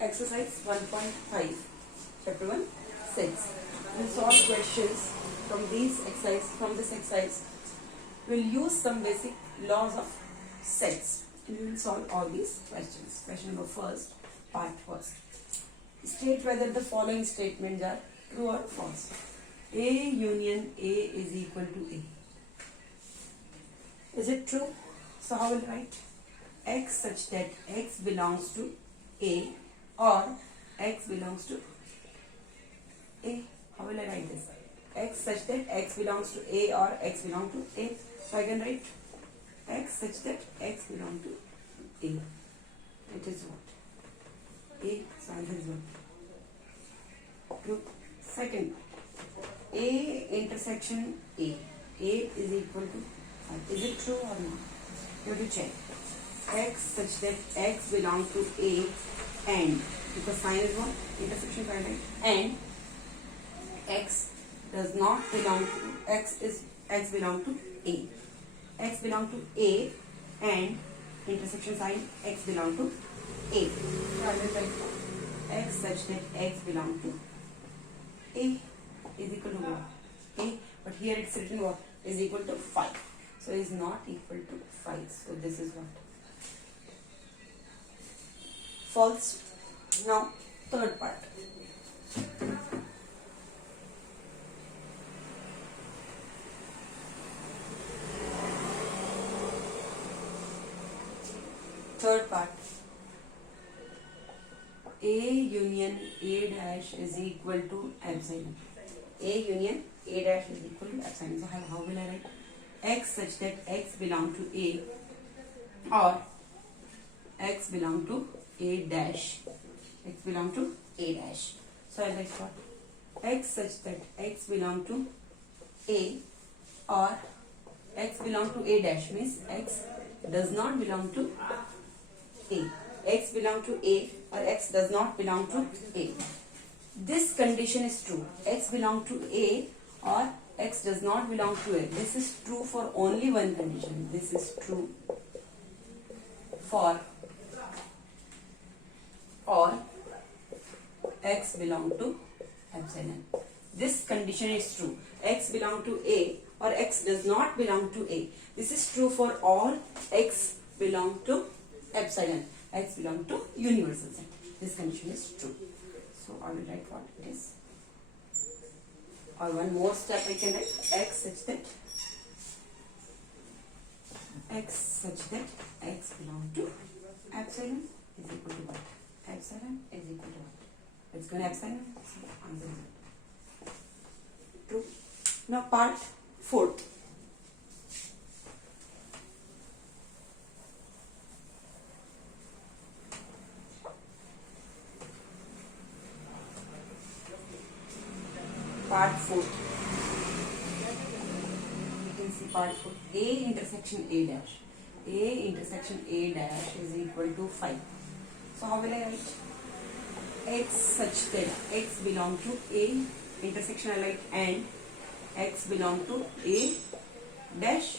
Exercise 1.5, Chapter 1, 6. We'll solve questions from this exercise. We'll use some basic laws of sets. And we will solve all these questions. Question number first, part first. State whether the following statements are true or false. A union A is equal to A. Is it true? So how will I write? X such that X belongs to A or X belongs to A. How will I write this? X such that X belongs to A or X belongs to A. So I can write X such that X belongs to A. It is what? A. So answer is what? True. Second, A intersection A. A is equal to 5. Is it true or not? You have to check. X such that X belongs to A and, because sign is what? Intersection sign, right? And X does not belong to, X belong to A. X belong to A and intersection sign X belong to A. So I will write X such that X belong to A is equal to what? A. But here it's written what? Is equal to 5. So is not equal to 5. So this is what? False. Now third part. Third part. A union A dash is equal to epsilon. A union A dash is equal to epsilon. So how will I write? X such that X belong to A or X belong to A dash. X belong to A dash. So I write what? X such that X belong to A or X belong to A dash means X does not belong to A. X belong to A or X does not belong to A. This condition is true. X belong to A or X does not belong to A. This is true for only one condition. This is true for all X belong to epsilon. This condition is true. X belong to A or X does not belong to A. This is true for all X belong to epsilon. X belong to universal set. This condition is true. So I will write what it is. Or one more step I can write X such that X belong to epsilon is equal to what? Epsilon is equal to what? Let's go to epsilon. So answer is true. Now part fourth. Part 4. You can see part 4. A intersection A dash. A intersection A dash is equal to 5. So how will I write? X such that X belong to A intersection I write and X belong to A dash.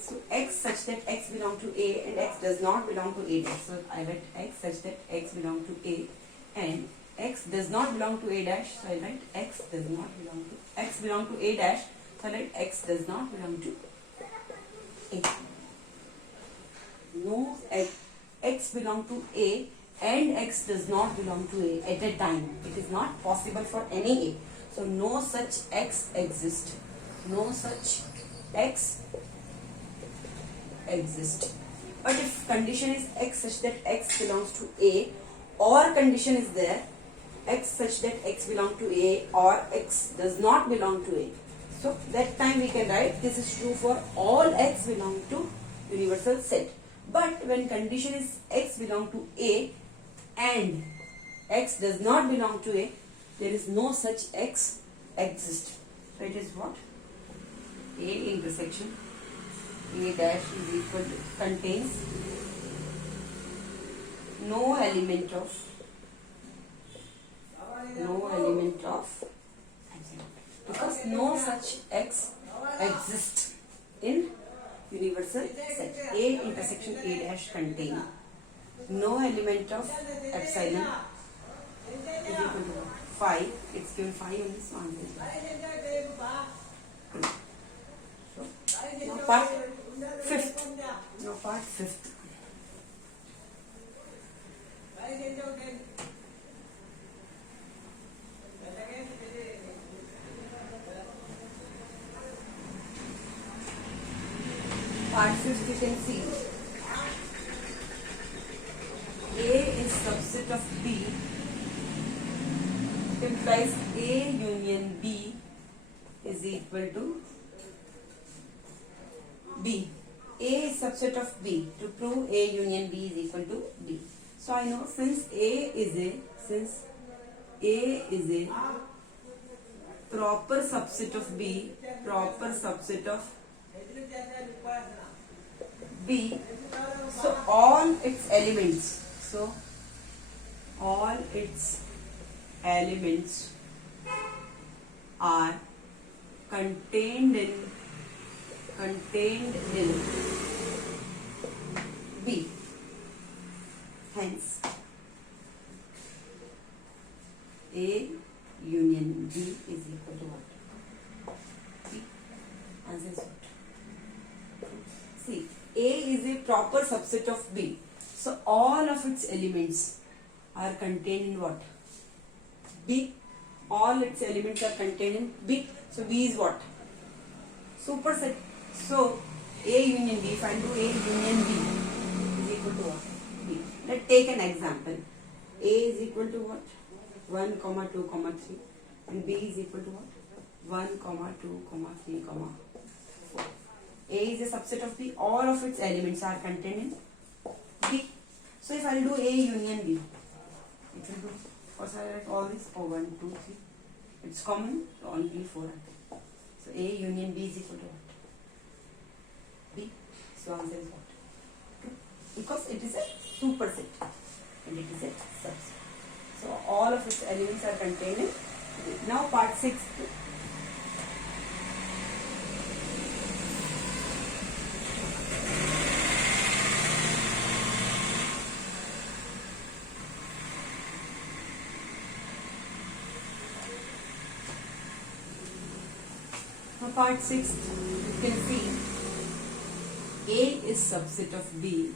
So X such that X belong to A and X does not belong to A dash. So I write X such that X belong to A and X does not belong to A dash, so I write X does not belong to X belong to A dash, so I write X does not belong to A. No, X belong to A and X does not belong to A at a time. It is not possible for any A. So no such X exists. No such X exists. But if condition is X such that X belongs to A or condition is there X such that X belong to A or X does not belong to A. So that time we can write this is true for all X belong to universal set. But when condition is X belong to A and X does not belong to A, there is no such X exist. So it is what? A intersection A dash is equal to contains no element of because no such X exists in universal set. A intersection A dash contain no element of epsilon is equal to 5. It's given 5 on this one. So, now part 5th. Now part 5th. Part 5th you can see A is subset of B implies A union B is equal to B. A is subset of B. To prove A union B is equal to B. So I know since A is a proper subset of B, so all its elements are contained in B. Hence, A union B is equal to what? B. Answer is what? See, A is a proper subset of B. So all of its elements are contained in what? B. All its elements are contained in B. So B is what? Superset. So A union B, if I do A union B is equal to what? B. Let's take an example. A is equal to what? 1, 2, 3 and B is equal to what? 1, 2, 3, 4. A is a subset of B. All of its elements are contained in B. So if I do A union B, it will do. First I write all this. 1, 2, 3. It's common, so only 4. So A union B is equal to what? B. So answer is what? 2. Because it is a superset and it is a subset. So all of its elements are contained in B. Now part 6. Now part 6, you can see A is subset of B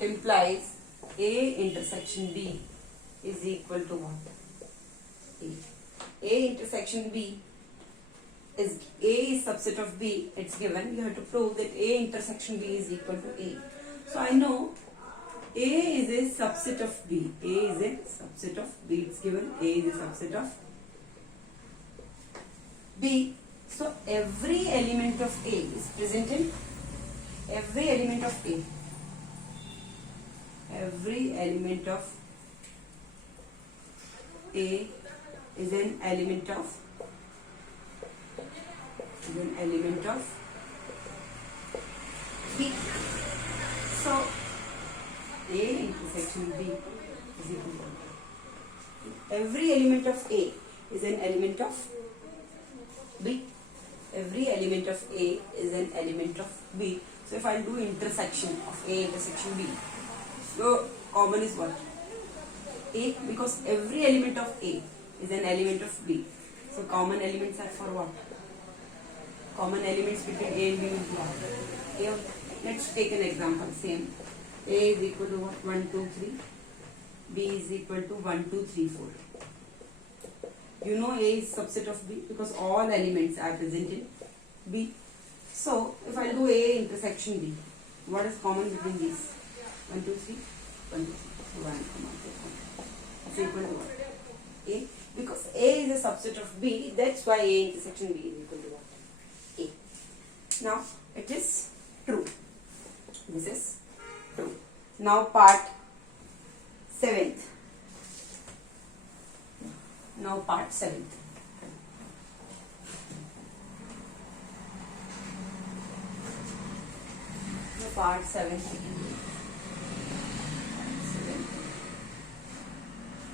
implies A intersection B is equal to what? A intersection B is A is subset of B. It's given. You have to prove that A intersection B is equal to A. So I know A is a subset of B. A is a subset of B. It's given. A is a subset of B. So every element of A is present in every element of A. Every element of A is an element of B. So A intersection B is equal to every element of A is an element of B. Every element of A is an element of B. So if I do intersection of A intersection B, so common is what? A, because every element of A is an element of B. So common elements are for what? Common elements between A and B is what? A. Let's take an example. Same. A is equal to what? 1, 2, 3. B is equal to 1, 2, 3, 4. You know A is subset of B because all elements are present in B. So if I do A intersection B, what is common between these? 1, 2, 3, 1, 2, 3. So 1, 2, 3. It's equal to what? A. Because A is a subset of B, that's why A intersection B is equal to what? A. Now it is true. This is true. Now part 7th. Now part 7th. Part 7th.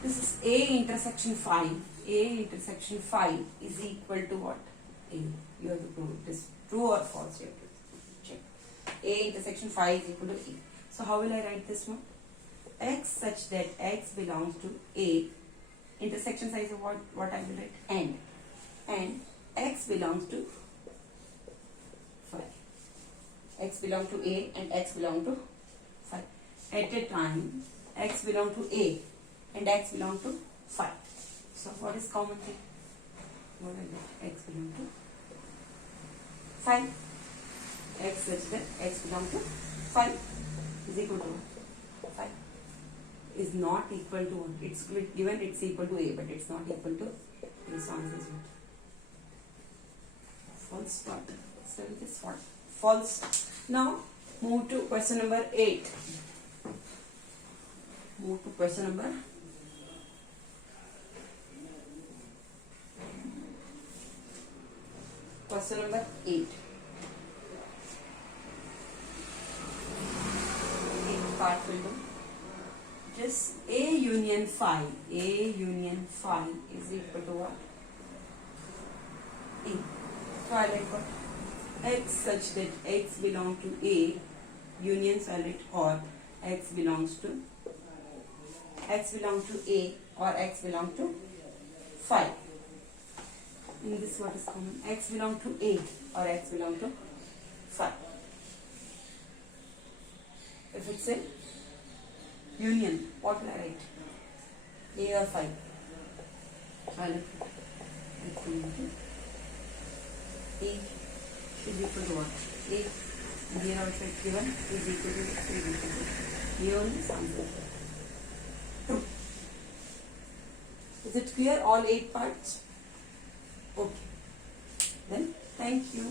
This is A intersection 5. A intersection 5 is equal to what? A. You have to prove it is true or false. You have to check. A intersection 5 is equal to A. So how will I write this one? X such that X belongs to A. Intersection size of what I will write? And X belongs to 5. X belong to A and X belong to 5. At a time, X belong to A and X belong to 5. So what is common thing? What will I get? X belong to 5. X such that X belong to 5 is equal to 5. Is not equal to 1. It's given it's equal to A, but it's not equal to A. So answer is what? False start. So it is what? False. Now move to question number 8. Move to question number 8. 8 part will do. Just A union phi. A union phi is equal to what? A. So I like what? X such that X belong to A union solid or X belong to A or X belong to phi. In this what is common? X belong to A or X belong to phi. If it's a union, what will I write? A or phi? I will X belong to A is equal to what? A. Here also it's given is equal to X is equal to. Here only is answer. True. Is it clear? All 8 parts? Okay. Then thank you.